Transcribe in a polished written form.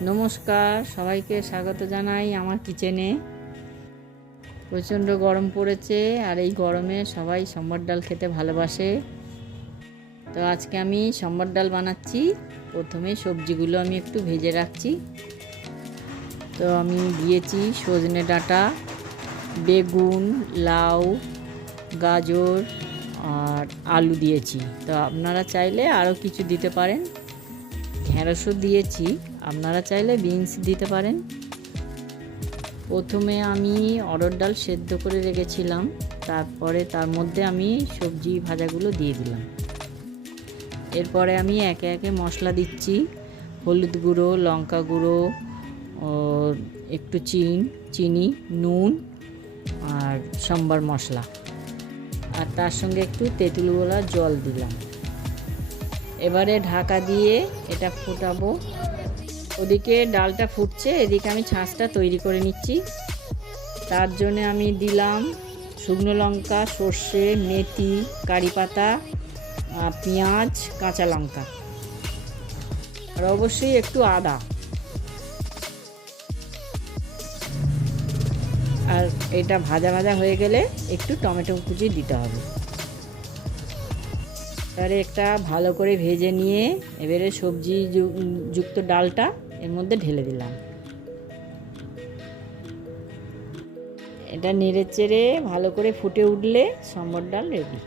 নমস্কার, সবাইকে স্বাগত জানাই আমার কিচেনে। প্রচণ্ড গরম পড়েছে আর এই গরমে সবাই সম্বর ডাল খেতে ভালোবাসে। তো আজকে আমি সম্বর ডাল বানাচ্ছি। প্রথমে সবজিগুলো আমি একটু ভেজে রাখছি। তো আমি দিয়েছি সজনে ডাঁটা, বেগুন, লাউ, গাজর আর আলু দিয়েছি। তো আপনারা চাইলে আরও কিছু দিতে পারেন। ঢেঁড়সও দিয়েছি, আপনারা চাইলে বিনস দিতে পারেন। প্রথমে আমি অরহর ডাল সেদ্ধ করে রেখেছিলাম, তারপরে তার মধ্যে আমি সবজি ভাজাগুলো দিয়ে দিলাম। এরপরে আমি একে একে মশলা দিচ্ছি। হলুদ গুঁড়ো, লঙ্কা গুঁড়ো, একটু চিনি, নুন আর সম্বর মশলা, আর তার সঙ্গে একটু তেঁতুল গোলা জল দিলাম। এবারে ঢাকা দিয়ে এটা ফোটাবো। ওদিকে ডালটা ফুটছে, এদিকে আমি ছাঁচটা তৈরি করে নিচ্ছি। তার জন্য আমি দিলাম শুকনো লঙ্কা, সর্ষে, মেথি, কারি পাতা, পেঁয়াজ, কাঁচা লঙ্কা আর অবশ্যই একটু আদা। আর এটা ভাজা ভাজা হয়ে গেলে একটু টমেটো কুচি দিতে হবে। এবারে একটা ভালো করে ভেজে নিয়ে এবারে সবজি যুক্ত ডালটা এর মধ্যে ঢেলে দিলাম। এটা নেড়ে চেড়ে ভালো করে ফুটে উঠলে সম্বর ডাল রেডি।